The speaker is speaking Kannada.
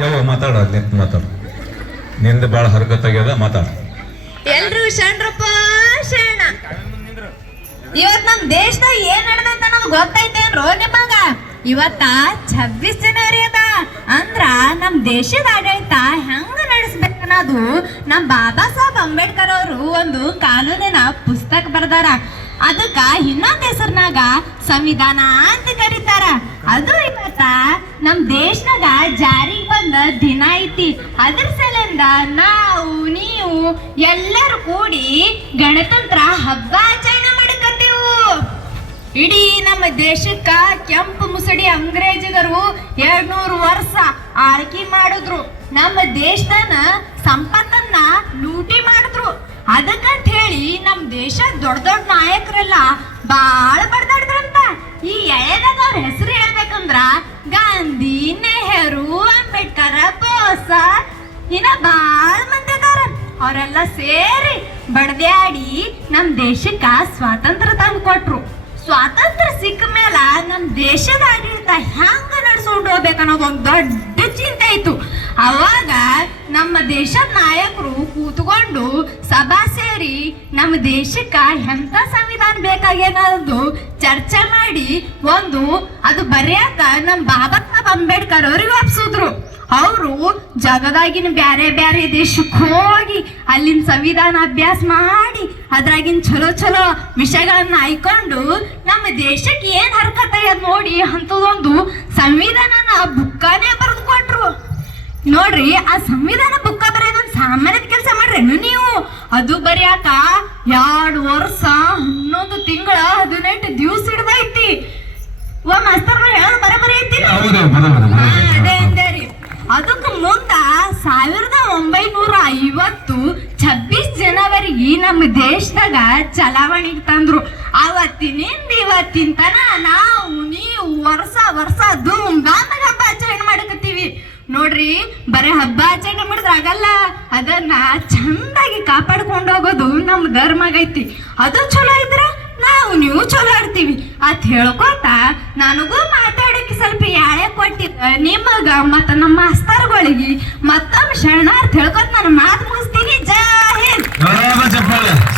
ಯಾವ ಮಾತಾಡ ನಿಂತು ಮಾತಾಡು, ನಿಂದ ಭಾಳ ಹರ್ಕತ್ತಾಗ್ಯದ, ಮಾತಾಡ. ಎಲ್ರು ಶಣ್ರಪ್ಪ ಶರಣ. ಇವತ್ ನಮ್ ದೇಶದಾಗ ಏನ್ ನಡೆದೈತ ನಮ್ಗೆ ಗೊತ್ತೈತೇನ್ರೋ ನಿಮಗ? ಇವತ್ತ 26 ಜನವರಿ ಅದ. ಅಂದ್ರ ನಮ್ ದೇಶದ ಆಡಳಿತ ಹೆಂಗ ನಡೆಸ್ಬೇಕನ್ನೋದು ನಮ್ ಬಾಬಾ ಸಾಹೇಬ್ ಅಂಬೇಡ್ಕರ್ ಅವರು ಒಂದು ಕಾನೂನಿನ ಪುಸ್ತಕ ಬರ್ದಾರ. ಅದಕ್ಕ ಇನ್ನೊಂದ್ ಹೆಸರ್ನಾಗ ಸಂವಿಧಾನ ಅಂತ ಕರೀತಾರ. ಅದು ಇವತ್ತ ನಮ್ ದೇಶದಾಗ ಜಾರಿಗೆ ಬಂದ ದಿನ ಐತಿ. ಅದ್ರ ಸಲಿಂದ ನಾವು ನೀವು ಎಲ್ಲರೂ ಕೂಡಿ ಗಣತಂತ್ರ ಹಬ್ಬ ಆಚರಣೆ ಮಾಡಕತ್ತೀವು. ಇಡೀ ನಮ್ಮ ದೇಶಕ್ಕ ಕೆಂಪು ಮುಸುಡಿ ಅಂಗ್ರೇಜಿಗರು 200 ವರ್ಷ ಆಳ್ಕೆ ಮಾಡಿದ್ರು. ನಮ್ಮ ದೇಶದ ಸಂಪತ್ತನ್ನ ಲೂಟಿ ಮಾಡಿದ್ರು. ಅದಕ್ಕಂತ ಹೇಳಿ ನಮ್ ದೇಶ ದೊಡ್ಡ ದೊಡ್ಡ ನಾಯಕರೆಲ್ಲ ಬಾಳ ಬಡ್ದಾಡಿದ್ರಂತ. ಈ ಎಳೆದಾಗ ಅವ್ರ ಹೆಸರು ಹೇಳ್ಬೇಕಂದ್ರ ಗಾಂಧಿ, ನೆಹರು, ಅಂಬೇಡ್ಕರ್, ಬೋಸ, ಇನ್ನ ಬಾಳ ಮಂದಿ ಅದಾರ. ಅವರೆಲ್ಲ ಸೇರಿ ಬಡ್ದಾಡಿ ನಮ್ ದೇಶಕ್ಕ ಸ್ವಾತಂತ್ರ್ಯ ತಂದು ಕೊಟ್ರು. ಸ್ವಾತಂತ್ರ್ಯ ಸಿಕ್ಕ ಮೇಲ ನಮ್ ದೇಶದ ಆಡಳಿತ ಹೆಂಗ ನಡ್ಸ್ಕೊಂಡು ಹೋಗ್ಬೇಕನ್ನೋದು ಒಂದು ದೊಡ್ಡ ಚಿಂತೆ ಇತ್ತು. ಅವಾಗ ನಮ್ಮ ದೇಶದ ನಾಯಕರು ಕೂತ್ಕೊಂಡು ಸಭಾ ಸೇರಿ ನಮ್ಮ ದೇಶಕ್ಕ ಎಂತ ಸಂವಿಧಾನ ಬೇಕಾಗೇನದು ಚರ್ಚೆ ಮಾಡಿ ಅದು ಬರ್ಯಾಕ ನಮ್ ಬಾಬಾ ಸಾಹೇಬ್ ಅಂಬೇಡ್ಕರ್ ಅವ್ರಿಗೆ ಒಪ್ಸಿದ್ರು. ಅವರು ಜಗದಾಗಿನ ಬ್ಯಾರೆ ಬ್ಯಾರೆ ದೇಶಕ್ಕೆ ಹೋಗಿ ಅಲ್ಲಿನ ಸಂವಿಧಾನ ಅಭ್ಯಾಸ ಮಾಡಿ ಅದ್ರಾಗಿನ ಚಲೋ ಚಲೋ ವಿಷಯಗಳನ್ನ ಆಯ್ಕೊಂಡು ನಮ್ಮ ದೇಶಕ್ಕೆ ಏನ್ ಹರ್ಕತ್ತ ನೋಡಿ ಅಂತದೊಂದು ಸಂವಿಧಾನನ ಬುಕ್ಕನೇ ಬರೆದು ಕೊಟ್ರು. ನೋಡ್ರಿ, ಆ ಸಂವಿಧಾನ ಬುಕ್ಕ ಬರೆಯೋದೊಂದು ಸಾಮಾನ್ಯದ ಕೆಲಸ ಮಾಡ್ರೇನು ನೀವು? ಅದು ಬರೆಯಾಕ 2 ವರ್ಷ 11 ತಿಂಗಳ 18 ದಿವಸ ಹಿಡ್ದೈತಿ. ಮಾಸ್ತರ್ ಹೇಳ ಬರಬರಿ ಐತಿ. ಅದೇ ಅಂದೇರಿ. ಅದಕ್ಕ ಮುಂದ 1950 26 ಜನವರಿಗೆ ನಮ್ಮ ದೇಶದಾಗ ಚಲಾವಣೆಗೆ ತಂದ್ರು. ಅವತ್ತಿನಿಂದ ಇವತ್ತಿನ ತನ ನಾವು ನೀವು ವರ್ಷ ವರ್ಷ ಧೂಮ್ಧಾಮಾಗ ಹಬ್ಬ ಆಚರಣೆ ಮಾಡಕತ್ತೀವಿ. ನೋಡ್ರಿ, ಬರೀ ಹಬ್ಬ ಆಚರಣೆ ಮಾಡಿದ್ರೆ ಆಗಲ್ಲ, ಅದನ್ನ ಚಂದಾಗಿ ಕಾಪಾಡ್ಕೊಂಡು ಹೋಗೋದು ನಮ್ಮ ಧರ್ಮ ಆಗೈತಿ. ಅದು ಚಲೋ ಇದ್ರ ನಾವು ನೀವು ಚಲೋ ಇರ್ತೀವಿ ಅಂತ ಹೇಳ್ಕೊತ ನನಗೂ ಮಾತಾಡಕ್ಕೆ ಸ್ವಲ್ಪ ಯಾಳೆ ಕೊಟ್ಟಿದ್ದ ನಿಮಗ ಮತ್ತ ನಮ್ಮ ಮಾಸ್ತರ್ಗಳಿಗೆ ಮತ್ತೊಮ್ಮೆ ಶರಣಾರ್ಥ ಹೇಳ್ಕೊತ ನಾನು ಮಾತು ಮುಗಿಸ್ತೀನಿ. ಜೈ ಹಿಂದ್.